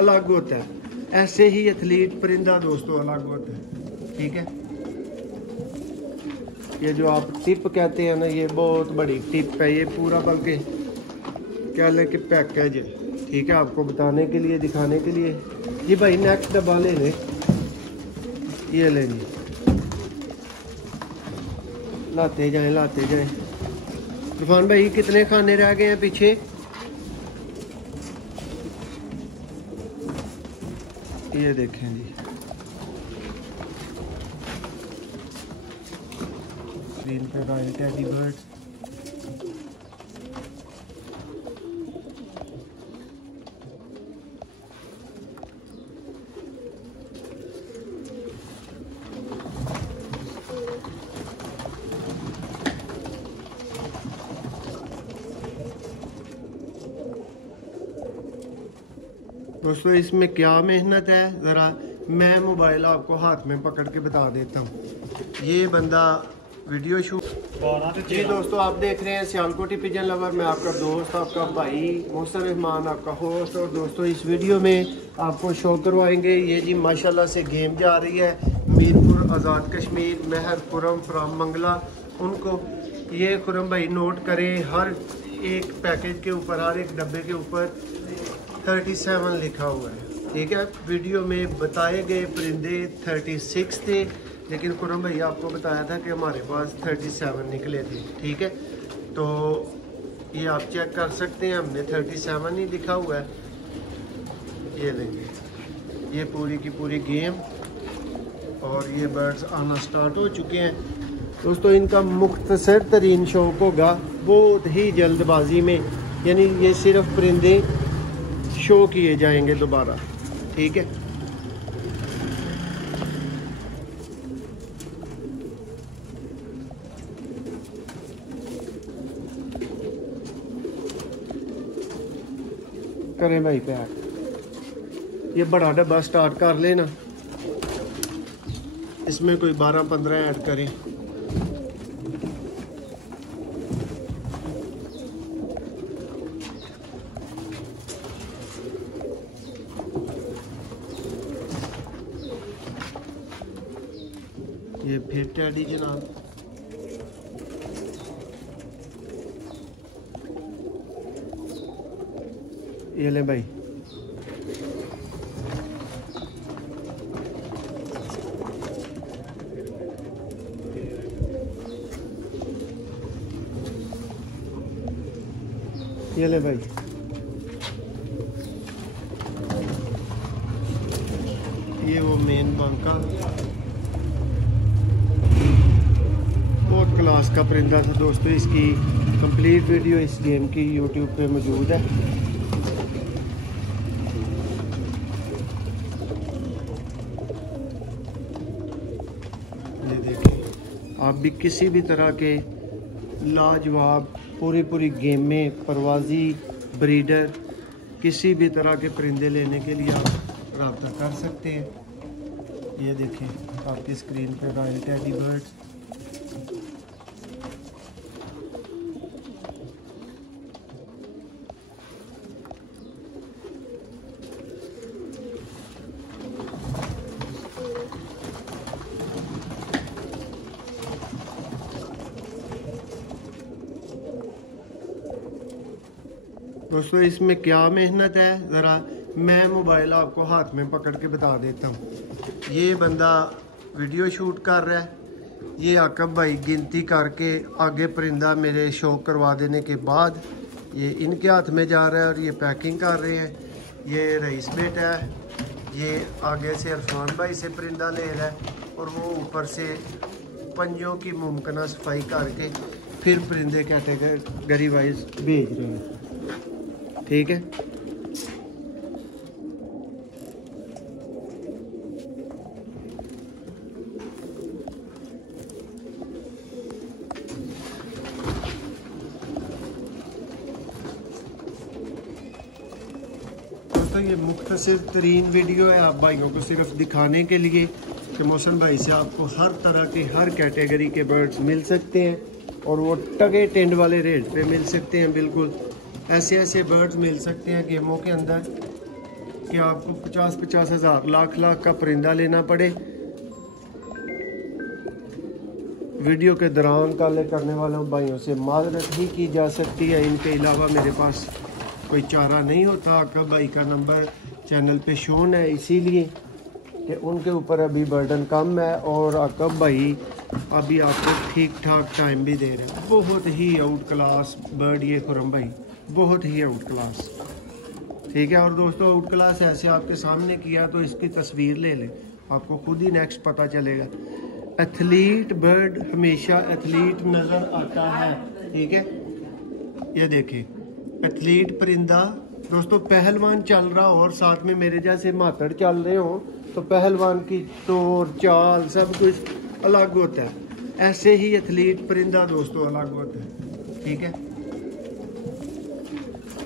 अलग होता है, ऐसे ही एथलीट परिंदा दोस्तों अलग होता है। ठीक है, ये जो आप टिप कहते हैं ना, ये बहुत बड़ी टिप है ये, पूरा बल्कि क्या लेके पैकेज है। ठीक है, आपको बताने के लिए, दिखाने के लिए। ये भाई नेक्स्ट डब्बा ले ले, ये ले ली, लाते जाएं लाते जाएं। इरफान भाई कितने खाने रह गए हैं पीछे? ये देखें जी, स्क्रीन पे रॉयल टेडी बर्ड्स। दोस्तों इसमें क्या मेहनत है, ज़रा मैं मोबाइल आपको हाथ में पकड़ के बता देता हूँ। ये बंदा वीडियो शूट जी दोस्तों, आप देख रहे हैं सियालकोटी पिजन लवर। मैं आपका दोस्त, आपका भाई मोहसिन रहमान, आपका होस्ट। और दोस्तों इस वीडियो में आपको शो करवाएंगे, ये जी माशाल्लाह से गेम जा रही है मीरपुर आज़ाद कश्मीर महर खुरम फ्राम मंगला। उनको ये खुरम भाई नोट करें, हर एक पैकेज के ऊपर, हर एक डब्बे के ऊपर 37 लिखा हुआ है। ठीक है, वीडियो में बताए गए परिंदे 36 थे, लेकिन खुरम भैया आपको बताया था कि हमारे पास 37 निकले थे। ठीक है, तो ये आप चेक कर सकते हैं, हमने 37 ही लिखा हुआ है। ये लेंगे, ये पूरी की पूरी गेम, और ये बर्ड्स आना स्टार्ट हो चुके हैं दोस्तों। इनका मुख्तसर तरीन शौक होगा, बहुत ही जल्दबाजी में, यानी ये सिर्फ परिंदे शो किए जाएंगे दोबारा। ठीक है, करें भाई पैक। ये बड़ा डब्बा स्टार्ट कर लेना, इसमें कोई 12-15 ऐड करें। ये फिर टेडी जनाब, ये ले भाई। ये ले भाई, ये वो मेन बंका, बहुत क्लास का परिंदा था दोस्तों। इसकी कंप्लीट वीडियो इस गेम की यूट्यूब पे मौजूद है। ये देखिए, आप भी किसी भी तरह के लाजवाब पूरी गेम में परवाजी ब्रीडर किसी भी तरह के परिंदे लेने के लिए आप रब्ता कर सकते हैं। ये देखें आपकी स्क्रीन पे रॉयल टेडी बर्ड्स। दोस्तों इसमें क्या मेहनत है, ज़रा मैं मोबाइल आपको हाथ में पकड़ के बता देता हूँ। ये बंदा वीडियो शूट कर रहा है, ये आकब भाई गिनती करके आगे परिंदा मेरे शो करवा देने के बाद ये इनके हाथ में जा रहा है, और ये पैकिंग कर रहे हैं। ये रईस बेटा है, ये आगे से इरफान भाई से परिंदा ले रहा है, और वो ऊपर से पंजों की मुमकिन सफाई करके फिर परिंदे कैटेगरी वाइज भेज रहे हैं। ठीक है, दोस्तों ये मुख्तसर तरीन वीडियो है आप भाइयों को सिर्फ दिखाने के लिए कि मोहसिन भाई से आपको हर तरह के हर कैटेगरी के बर्ड्स मिल सकते हैं, और वो टगे टेंड वाले रेट पे मिल सकते हैं। बिल्कुल ऐसे ऐसे बर्ड्स मिल सकते हैं गेमों के अंदर कि आपको 50-50 हज़ार लाख का परिंदा लेना पड़े। वीडियो के दौरान कॉल करने वालों भाइयों से माजरत ही की जा सकती है। इनके अलावा मेरे पास कोई चारा नहीं होता। आकब भाई का नंबर चैनल पे शोन है, इसीलिए कि उनके ऊपर अभी बर्डन कम है और आकब भाई अभी आपको ठीक ठाक टाइम भी दे रहे हैं। बहुत ही आउट क्लास बर्ड ये खुरम भाई, बहुत ही आउट क्लास। ठीक है। और दोस्तों आउट क्लास ऐसे आपके सामने किया तो इसकी तस्वीर ले लें, आपको खुद ही नेक्स्ट पता चलेगा। एथलीट बर्ड हमेशा एथलीट नज़र आता है। ठीक है, ये देखिए एथलीट परिंदा। दोस्तों पहलवान चल रहा हो और साथ में मेरे जैसे मातड़ चल रहे हो तो पहलवान की तोड़ चाल सब कुछ अलग होता है। ऐसे ही एथलीट परिंदा दोस्तों अलग होता है। ठीक है,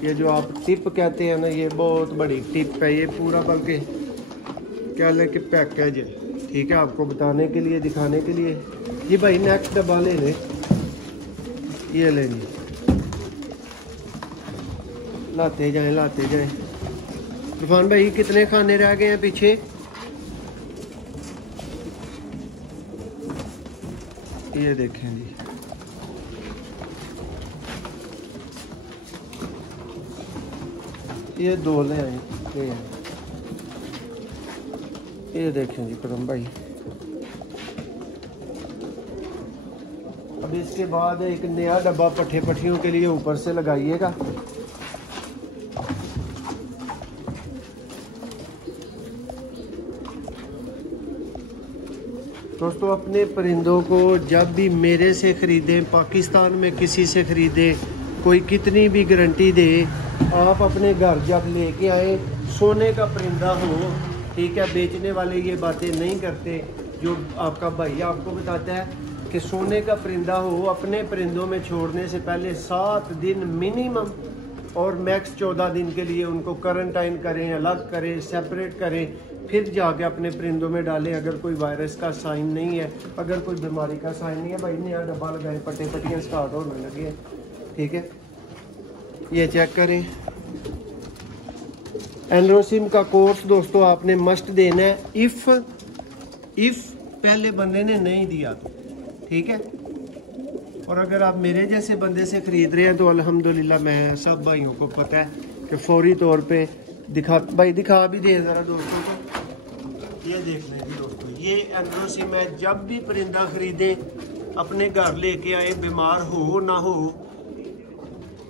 ये जो आप टिप कहते हैं ना, ये बहुत बड़ी टिप है ये, पूरा बल्कि क्या लें कि पैकेज है। ठीक है, आपको बताने के लिए दिखाने के लिए। जी भाई नेक्स्ट डब्बा ले लें, ये ले लें, लाते जाएं। तूफान भाई कितने खाने रह गए हैं पीछे? ये देखें जी, ये 2 ले आए। ये देखें जी करम भाई। अब इसके बाद एक नया डब्बा पट्टियों के लिए ऊपर से लगाइएगा। दोस्तों अपने परिंदों को जब भी मेरे से ख़रीदें, पाकिस्तान में किसी से ख़रीदें, कोई कितनी भी गारंटी दे, आप अपने घर जब लेके आए सोने का परिंदा हो। ठीक है, बेचने वाले ये बातें नहीं करते जो आपका भाई आपको बताता है कि सोने का परिंदा हो। अपने परिंदों में छोड़ने से पहले 7 दिन मिनिमम और मैक्स 14 दिन के लिए उनको क्वारंटाइन करें, अलग करें, सेपरेट करें, फिर जाके अपने परिंदों में डालें। अगर कोई वायरस का साइन नहीं है, अगर कोई बीमारी का साइन नहीं है, भाई नया डब्बा लगाएं, पट्टियाँ स्टार्ट होने लगे। ठीक है, ये चेक करें। एनरोसिम का कोर्स दोस्तों आपने मस्ट देना है इफ़ पहले बंदे ने नहीं दिया तो। ठीक है, और अगर आप मेरे जैसे बंदे से ख़रीद रहे हैं तो अल्हम्दुलिल्लाह मैं सब भाइयों को पता है कि फौरी तौर पे दिखा भी दे ज़रा दोस्तों को। ये देख लें जी दोस्तों, ये एनरोसिम है। जब भी परिंदा ख़रीदें अपने घर लेके आए, बीमार हो ना हो,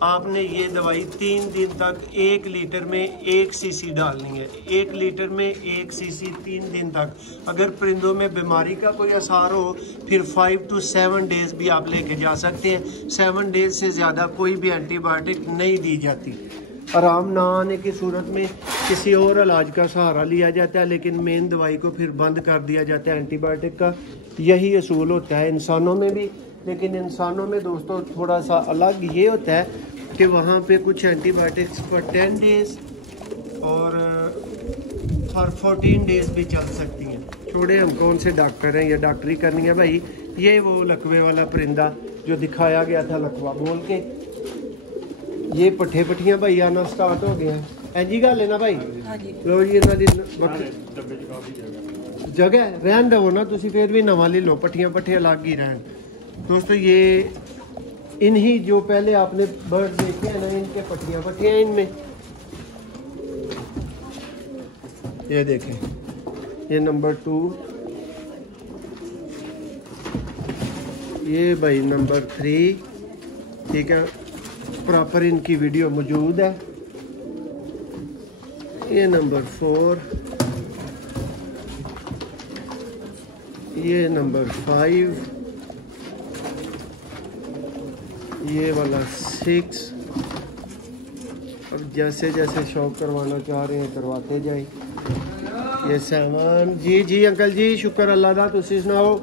आपने ये दवाई 3 दिन तक 1 लीटर में 1 सीसी डालनी है। 1 लीटर में 1 सीसी 3 दिन तक। अगर परिंदों में बीमारी का कोई असर हो फिर 5 to 7 डेज़ भी आप लेके जा सकते हैं। 7 डेज़ से ज़्यादा कोई भी एंटीबायोटिक नहीं दी जाती। आराम ना आने की सूरत में किसी और इलाज का सहारा लिया जाता है, लेकिन मेन दवाई को फिर बंद कर दिया जाता है एंटीबायोटिक का। यही असूल होता है इंसानों में भी, लेकिन इंसानों में दोस्तों थोड़ा सा अलग ये होता है कि वहाँ पे कुछ एंटीबायोटिक्स फॉर 10 डेज़ और फॉर 14 डेज़ भी चल सकती हैं। छोड़े हम कौन से डॉक्टर हैं, ये डॉक्टरी करनी है भाई। ये वो लकवे वाला परिंदा जो दिखाया गया था लकवा बोल के, ये पट्टियाँ भाई आना स्टार्ट हो गया है। जी गल है ना भाई, लो जी जगह रहन दो ना, तुसी फिर भी नवा ले लो, पट्टियाँ अलग ही रहन। दोस्तों ये इन्हीं जो पहले आपने बर्ड देखे हैं ना, इनके पट्टियाँ इनमें ये देखें, ये नंबर 2, ये भाई नंबर 3। ठीक है, प्रॉपर इनकी वीडियो मौजूद है। ये नंबर 4, ये नंबर 5, ये वाला 6, और जैसे जैसे शौक करवाना चाह रहे हैं करवाते जाए। ये 7। जी अंकल जी, शुक्र अल्लाह दा, तुसी सुनाओ।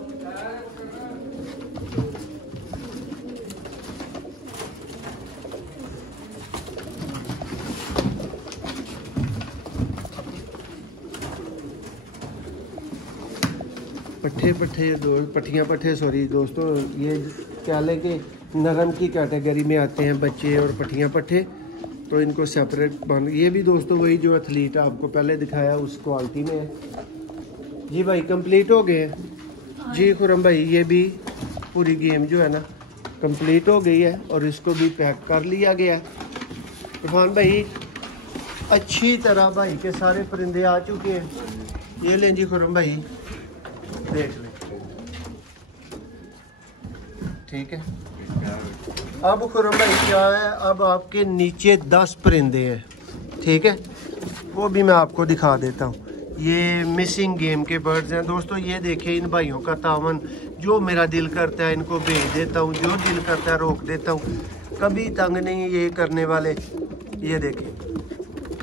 पट्टियाँ सॉरी दोस्तों, ये क्या लें कि नरम की कैटेगरी में आते हैं बच्चे और पट्टियाँ। तो इनको सेपरेट बन, ये भी दोस्तों वही जो एथलीट आपको पहले दिखाया उस क्वालिटी में है। जी भाई कंप्लीट हो गए हैं जी खुरम भाई, ये भी पूरी गेम जो है ना कंप्लीट हो गई है और इसको भी पैक कर लिया गया है। इरफान भाई अच्छी तरह भाई के सारे परिंदे आ चुके हैं। ये लें जी खुरम भाई, देख लें, ठीक है। अब खुरम भाई क्या है, अब आपके नीचे 10 परिंदे हैं, ठीक है, वो भी मैं आपको दिखा देता हूँ। ये मिसिंग गेम के बर्ड्स हैं दोस्तों। ये देखिए इन भाइयों का तावन, जो मेरा दिल करता है इनको भेज देता हूँ, जो दिल करता है रोक देता हूँ, कभी तंग नहीं ये करने वाले। ये देखिए,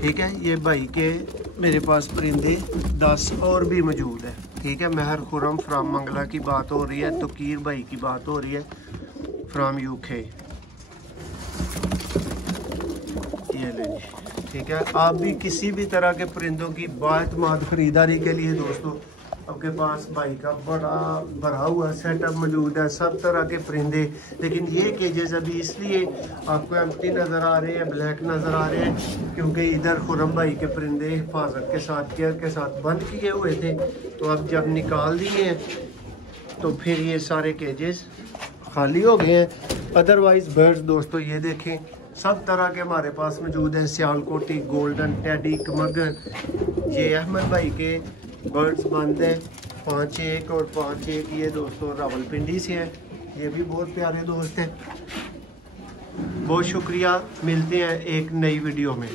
ठीक है, ये भाई के मेरे पास परिंदे 10 और भी मौजूद है, ठीक है। महर खुरम फ्राम मंगला की बात हो रही है, तो कीर भाई की बात हो रही है फ्राम यूके। ये ले, ठीक है। आप भी किसी भी तरह के परिंदों की बात खरीदारी के लिए दोस्तों आपके पास भाई का बड़ा भरा हुआ सेटअप मौजूद है, सब तरह के परिंदे। लेकिन ये केजेस अभी इसलिए आपको एम्प्टी नज़र आ रहे हैं, ब्लैक नज़र आ रहे हैं, क्योंकि इधर खुरम भाई के परिंदे हिफाजत के साथ, केयर के साथ बंद किए हुए थे। तो अब जब निकाल दिए हैं तो फिर ये सारे केजेस खाली हो गए हैं। अदरवाइज बर्ड्स दोस्तों ये देखें, सब तरह के हमारे पास मौजूद हैं। सियालकोटी, गोल्डन, टेडी, मगर। ये अहमद भाई के बर्ड्स बंद हैं 5-1 और 5-1। ये दोस्तों रावलपिंडी से हैं, ये भी बहुत प्यारे दोस्त हैं। बहुत शुक्रिया, मिलते हैं एक नई वीडियो में।